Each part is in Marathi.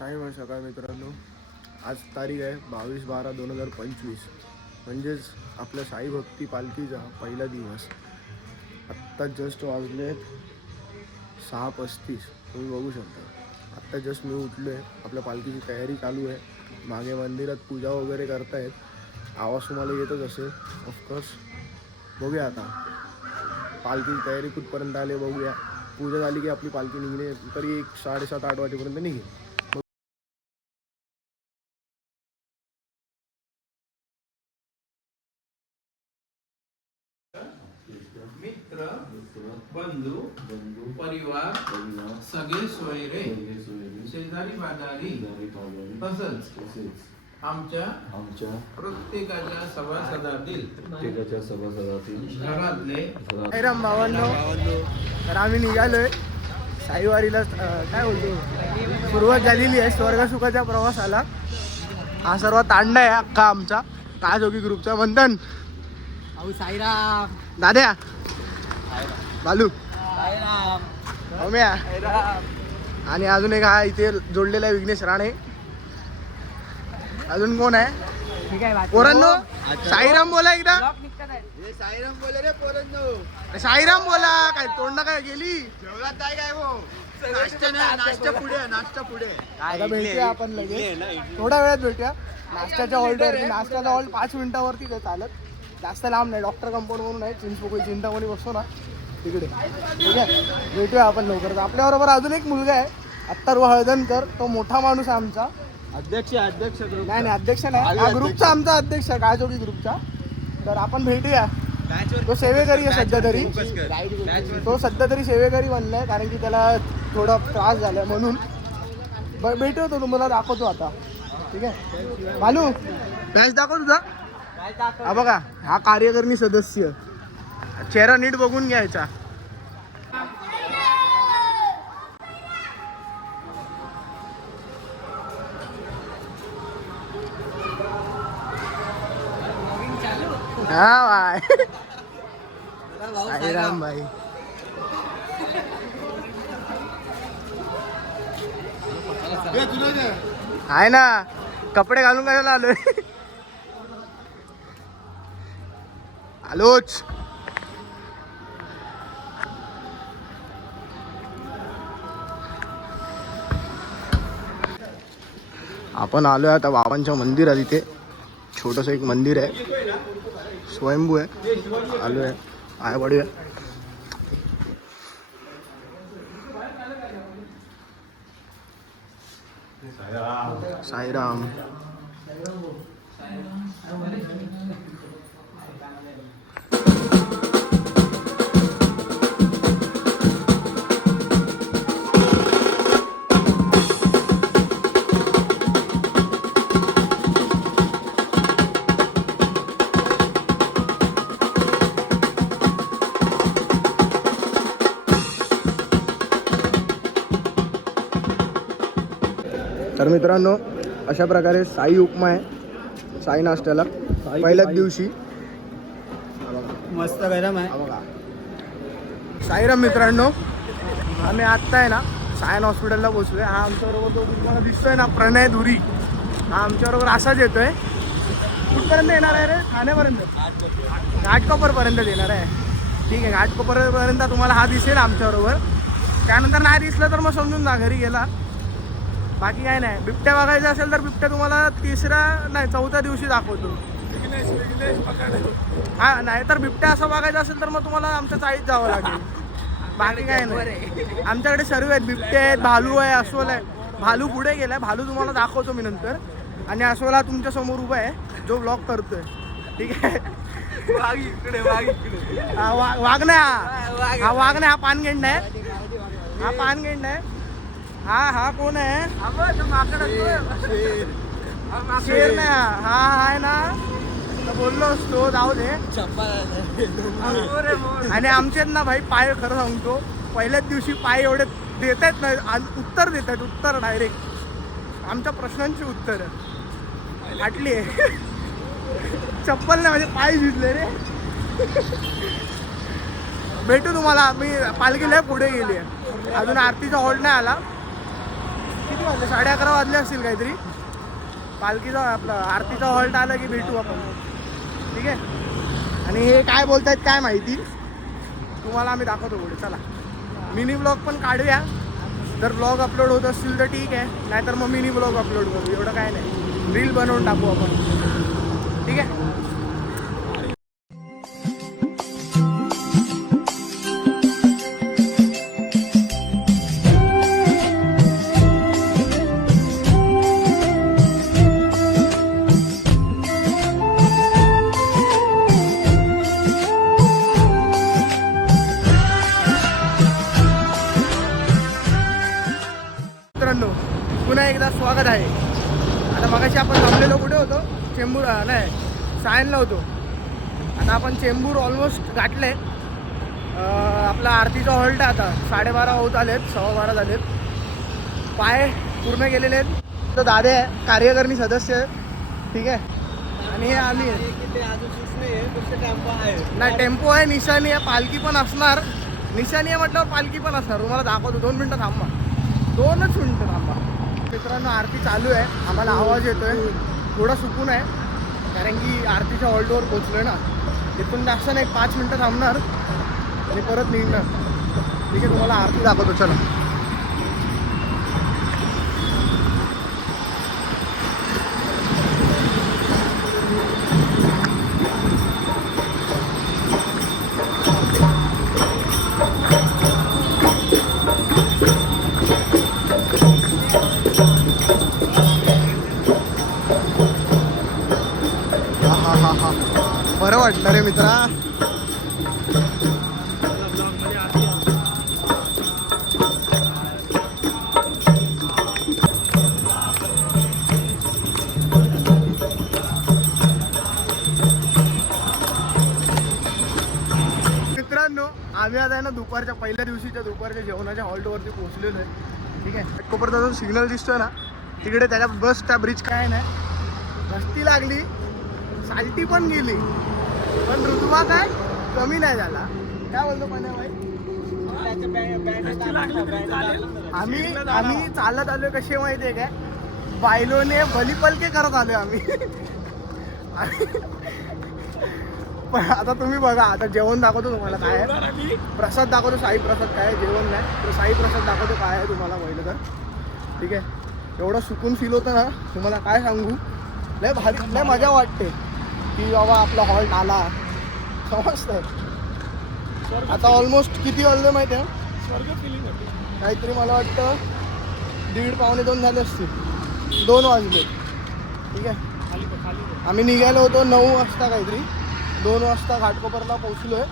साई सकाळ मित्रांनो, आज तारीख आहे 22/12/2025, म्हणजेच आपल्या साई भक्ती पालखीचा पहिला दिवस. आत्ता जस्ट वाजले 6:35. तुम्ही बघू शकता. आत्ता जस्ट मी उठलो आहे. आपल्या पालखीची तयारी चालू आहे. मागे मंदिरात पूजा वगैरे करतायत. आवाज तुम्हाला येतच असेल ऑफकोर्स. बघूया आता पालखीची तयारी कुठपर्यंत आली बघूया. पूजा झाली की आपली पालखी निघणे तरी 7:30-8 वाजेपर्यंत निघेल. मित्र बंधू परिवार सगळे सोयरे शेजारी बाजारी तसंच आमच्या प्रत्येकाच्या सभासदातील घरातले राम भावांनो, तर आम्ही निघालोय साईवारीला. काय बोलतो, सुरुवात झालेली आहे स्वर्गसुखाच्या प्रवासाला. हा सर्व तांडा आहे अख्खा आमचा काजोगी ग्रुपचा. मंथन, साईराम, दाद्या, बालू, ओम्या आणि अजून एक हा इथे जोडलेला आहे विघ्नेश राणे. अजून कोण आहे पोरांनो? साईराम बोला एकदा. साईराम बोले रे पोरांनो. साईराम बोला. काय तोंड काय गेली? जेवलात काय हो? नाश्ता पुढे आता भेटूया आपण लगेच, थोड्या वेळात भेटूया. नाश्त्याच्या ऑर्डर, नाश्त्याचा ऑर्डर 5 मिनिटावरती चालत, जास्त लांब नाही. डॉक्टर कंपाऊंड म्हणून आहे चिंचपोकळी, चिंतामणी बसतो ना तिकडे. ठीक आहे, भेटूया आपण लवकरच. आपल्याबरोबर अजून एक मुलगा आहे अत्तर्व हळदणकर. तो मोठा माणूस आहे आमचा अध्यक्ष. नाही अध्यक्ष नाही, हा ग्रुपचा आमचा अध्यक्ष आहे काजोगी ग्रुपचा. तर आपण भेटूया. तो सेवेकरी आहे सध्या तरी. तो सध्या तरी सेवेकरी बनलाय, कारण की त्याला थोडा त्रास झालाय म्हणून. भेटू तो तुम्हाला दाखवतो आता. ठीक आहे बालू, मॅच दाखव तुझा. हा बघा, हा कार्यकारिणी सदस्य. चेहरा नीट बघून घ्यायचा. हा भाई साईराम भाई. आहे ना, कपडे घालून कशाला आलोय? आलोच. आपण आलोय आता बाबांच्या मंदिरात. इथे छोटस एक मंदिर आहे, स्वयंभू आहे. आलोय, आय पडूया. साईराम. तर मित्रांनो, अशा प्रकारे साई उपमा आहे साई नाश्त्याला पहिल्याच दिवशी. मस्त गरम आहे. साईराम मित्रांनो, आम्ही आत्ता आहे ना सायन हॉस्पिटलला पोचलोय. हा आमच्याबरोबर तो तुम्हाला दिसतोय ना प्रणय धुरी, हा आमच्याबरोबर असाच येतोय. कुठपर्यंत येणार आहे रे? ठाण्यापर्यंत, घाटकोपरपर्यंत येणार आहे. ठीक आहे, घाटकोपरपर्यंत तुम्हाला हा दिसेल आमच्याबरोबर. त्यानंतर नाही दिसलं तर मग समजून जा घरी गेला. बाकी काय नाही. बिबट्या बघायचा असेल तर बिबट्या तुम्हाला 4थ्या दिवशी दाखवतो. हा, नाही तर बिबट्या असं बघायचं असेल तर मग तुम्हाला आमच्या चाळीत जावं लागेल. बाकी काय नाही. आमच्याकडे सर्व आहेत, बिबटे आहेत, भालू आहे, अस्वल आहे. भालू पुढे गेलाय, भालू तुम्हाला दाखवतो मी नंतर. आणि अस्वल हा तुमच्या समोर उभा आहे जो ब्लॉग करतोय. ठीक आहे, वाघ नाही. हा वाघ नाही, हा पानगेंडा आहे. हा पानगेंडा आहे. हा कोण आहे? शेर नाही. हा आहे ना, बोललो असतो, जाऊ दे. आणि आमचे ना भाई पाय, खरं सांगतो पहिल्याच दिवशी पाय एवढे देत आहेत ना, उत्तर देत आहेत, उत्तर डायरेक्ट आमच्या प्रश्नांची उत्तर आटली आहे. चप्पल नाही म्हणजे पाय भिजले रे. भेटू तुम्हाला. मी पालखीला पुढे गेली आहे, अजून आरतीचा हॉल्ट नाही आला. किती वाजले 11:30 वाजले असतील काहीतरी. पालखीचा आपला आरतीचा हॉल्ट आला की भेटू आपण. ठीक आहे. आणि हे काय बोलतायत काय माहिती, तुम्हाला आम्ही दाखवतो पुढे. चला मिनी ब्लॉग पण काढूया. जर ब्लॉग अपलोड होत असतील तर ठीक आहे, नाहीतर मग मिनी ब्लॉग अपलोड करू. एवढं काय नाही, रील बनवून टाकू आपण. ठीक आहे. मित्रांनो पुन्हा एकदा स्वागत आहे. आता मगाशी आपण थांबलेलो कुठे होतो, चेंबूर नाही सायनला होतो. आता आपण चेंबूर ऑलमोस्ट गाठले. आपला आरतीचा हॉल्ट आहे. आता 12:30 होत आलेत, 12:15 झालेत. पाय पूर्ण गेलेले आहेत. तो दादे आहे, कार्यकारिणी सदस्य आहे. ठीक आहे. आणि हे आम्ही आहे. नाही टेम्पो आहे, निशाणी आहे, पालखी पण असणार. निशाणी आहे म्हटल्यावर पालखी पण असणार. तुम्हाला दाखवतो, 2 मिनटं थांबा, 2च मिनटं थांबा. मित्रांनो आरती चालू आहे. आम्हाला आवाज येतोय, थोडा सुकून आहे कारण की आरतीच्या हॉल्टवर पोचलोय ना. तिथून जास्त नाही, 5 मिनटं थांबणार आणि परत निघणार. ठीक आहे, तुम्हाला आरती दाखवतो. चला. बरं वाटलं रे मित्रा. मित्रांनो आम्ही आता आहे ना दुपारच्या पहिल्या दिवशीच्या दुपारच्या जेवणाच्या हॉल्टवरती पोहोचलेलो आहे. ठीक आहे. कोपरचा जो सिग्नल दिसतोय ना तिकडे त्याच्या बस त्या ब्रिज काय नाही, रस्ती लागली, साल्टी पण गेली, पण ऋतुमा काय कमी नाही झाला. काय बोलतो पण्या भाई. आम्ही चालत आलोय कसे माहिती आहे काय, बायलोने बलिपलके करत आलोय आम्ही. पण आता तुम्ही बघा, आता जेवण दाखवतो तुम्हाला काय आहे. प्रसाद दाखवतो, साई प्रसाद काय आहे, जेवण नाही तर साई प्रसाद दाखवतो काय आहे तुम्हाला पहिलं तर. ठीक आहे. एवढं सुकून फील होतं ना, तुम्हाला काय सांगू. लय भारी, लय मजा वाटते की बाबा आपला हॉल्ट आला, समजतंय. आता ऑलमोस्ट किती वाजले माहिती आहे, काहीतरी मला वाटतं 1:30-1:15 झाले असतील, 2 वाजले. ठीक आहे. आम्ही निघालो होतो 9 वाजता काहीतरी, 2 वाजता घाटकोपरला पोचलो आहे.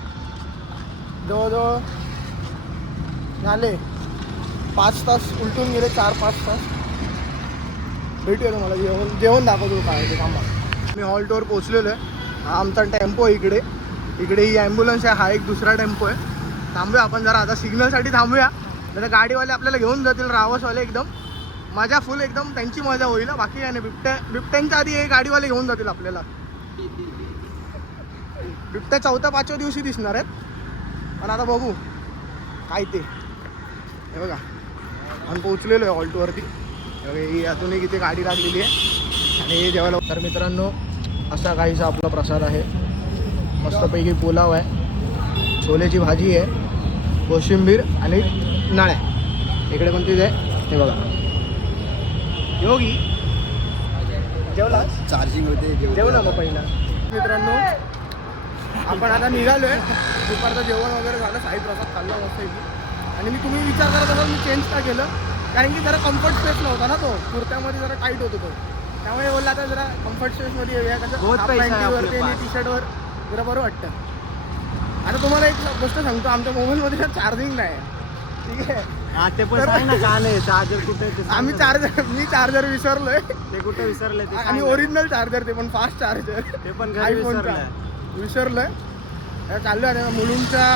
जवळजवळ झाले 5 तास उलटून गेले, 4-5 तास. भेटूया तुम्हाला जेवण दाखवतो काय ते. थांबा. मी हॉल्टवर पोचलेलो आहे. हा आमचा टेम्पो आहे इकडे. इकडे ही ॲम्ब्युलन्स आहे, हा एक दुसरा टेम्पो आहे. थांबूया आपण जरा, आता सिग्नलसाठी थांबूया. तर गाडीवाले आपल्याला घेऊन जातील, रावसवाले. एकदम मजा फुल, एकदम त्यांची मजा होईल. बाकी काय नाही. बिबट्यांच्या आधी हे गाडीवाले घेऊन जातील आपल्याला. बिबट्या 4-5व्या दिवशी दिसणार आहेत, पण आता बघू काय ते. हे बघा आपण पोचलेलो आहे हॉल्टवरती. ही अजून एक इथे गाडी लागलेली आहे आणि हे जेवायला. तर मित्रांनो असा काहीसा आपला प्रसाद आहे. मस्तपैकी पुलाव आहे, छोलेची भाजी आहे, कोशिंबीर आणि नाळ्या. इकडे पण तिथे हे बघा. योगी जेवला, चार्जिंग होते, जेवला मग पहिला. मित्रांनो आपण आता निघालो आहे. दुपारचं जेवण वगैरे झालं, साई प्रसाद खाल्ला मस्त. आणि तुम्ही विचार करत असाल मी चेंज का केलं, कारण की जरा कम्फर्ट स्पेस नव्हता ना, तो कुर्त्यामध्ये जरा टाईट होतो तो. त्यामुळे बोलला आता जरा कम्फर्ट स्पेसमध्ये येऊया. कसं पॅन्टीवरती आणि टी शर्टवर जरा बरं वाटतं. आता तुम्हाला एक गोष्ट सांगतो, आमच्या मोबाईलमध्ये चार्जिंग नाही आहे. ठीक आहे. ते पण सांग ना, का नाही चार्जर कुठे. मी चार्जर विसरलोय. ते कुठे विसरले ते. आणि ओरिजिनल चार्जर, ते पण फास्ट चार्जर, ते पण आयफोनचा विसरलोय. चाललोय आता मुलुंडच्या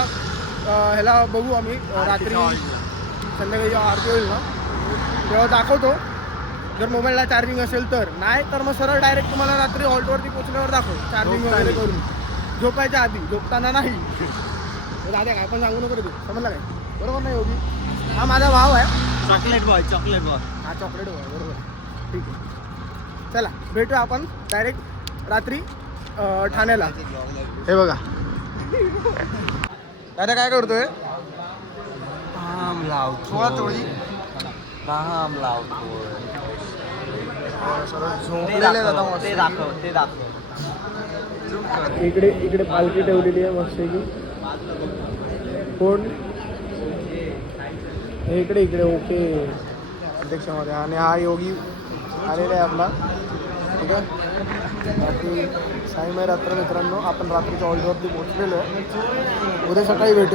ह्याला बघू आम्ही रात्री संध्याकाळी जेव्हा आरती होईल ना तेव्हा दाखवतो. जर मोबाईलला चार्जिंग असेल तर, नाही तर मग सरळ डायरेक्ट तुम्हाला रात्री हॉल्टवरती पोचल्यावर दाखव चार्जिंग वगैरे करून. झोपायच्या आधी, झोपताना नाही. दादा काय पण सांगू नको रे तू, समजला काय. बरोबर नाही योगी. हा माझा भाव आहे. चॉकलेट बॉय हा चॉकलेट बरोबर ठीक आहे. चला भेटूया आपण डायरेक्ट रात्री ठाण्याला. हे बघा दादा काय करतोय? काम लावतो. सोळा तोळी काम लावतो. झोपलेले दादा मस्त. ते दाखव. इकडे इकडे पालखी ठेवलेली आहे मस्त की. कोण हे इकडे इकडे ओके अध्यक्षामध्ये. आणि हा योगी आलेला आहे आपला. ठीक आहे. बाकी साईमय रात्र मित्रांनो, आपण रात्रीच्या ऑर्डरवरती पोहोचलेलो आहे. उद्या सकाळी भेटूया.